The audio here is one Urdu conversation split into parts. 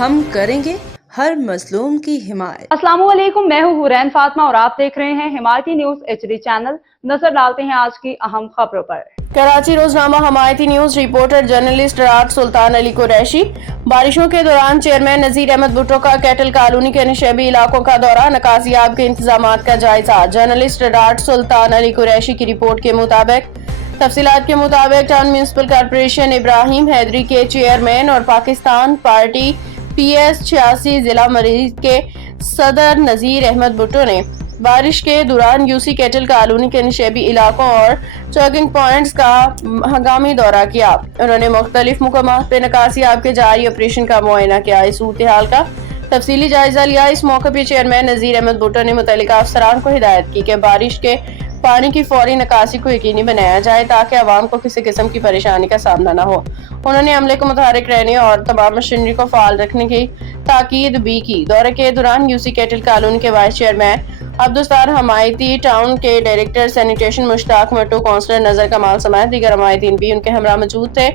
ہم کریں گے ہر مظلوم کی حمایت۔ السلام علیکم، میں ہوں حورین فاطمہ اور آپ دیکھ رہے ہیں حمایتی نیوز HD چینل۔ نظر ڈالتے ہیں آج کی اہم خبروں پر۔ کراچی روزنامہ حمایتی نیوز رپورٹر جرنلسٹ راٹ سلطان علی قریشی۔ بارشوں کے دوران چیئرمین نذیر احمد بھٹو کا کیٹل کالونی کے نشیبی علاقوں کا دورہ، نکاسیاب کے انتظامات کا جائزہ۔ جرنلسٹ راٹ سلطان علی قریشی کی رپورٹ کے مطابق تفصیلات کے مطابق ٹاؤن میونسپل کارپوریشن ابراہیم حیدری کے چیئرمین اور پاکستان پارٹی PS 86 ضلع مریض کے صدر نذیر احمد بھٹو نے بارش کے دوران UC کیٹل کالونی کے نشیبی علاقوں اور چوکنگ پوائنٹس کا ہنگامی دورہ کیا۔ انہوں نے مختلف مقامات پہ نکاسیاب کے جاری آپریشن کا معائنہ کیا، اس صورتحال کا تفصیلی جائزہ لیا۔ اس موقع پہ چیئرمین نذیر احمد بھٹو نے متعلقہ افسران کو ہدایت کی کہ بارش کے پانی کی فوری نکاسی کو یقینی بنایا جائے تاکہ عوام کو کسی قسم کی پریشانی کا سامنا نہ ہو۔ انہوں نے عملے کو متحرک رہنے اور تمام مشینری کو فعال رکھنے کی تاکید بھی کی۔ دورے کے دوران UC کیٹل کالونی کے وائس چیئرمین عبدالستار حمایتی، ٹاؤن کے ڈائریکٹر سینیٹیشن مشتاق مٹو، کونسلر نظر کمال سمیت دیگر حمایتین بھی ان کے ہمراہ موجود تھے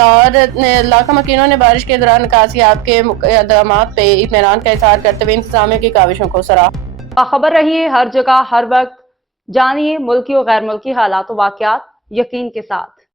اور علاقہ مکینوں نے بارش کے دوران نکاسیاب کے اقدامات پہ اطمینان کا اظہار کرتے ہوئے انتظامیہ کی کاوشوں کو سراہا۔ باخبر رہیے ہر جگہ ہر وقت، جانیے ملکی و غیر ملکی حالات و واقعات یقین کے ساتھ۔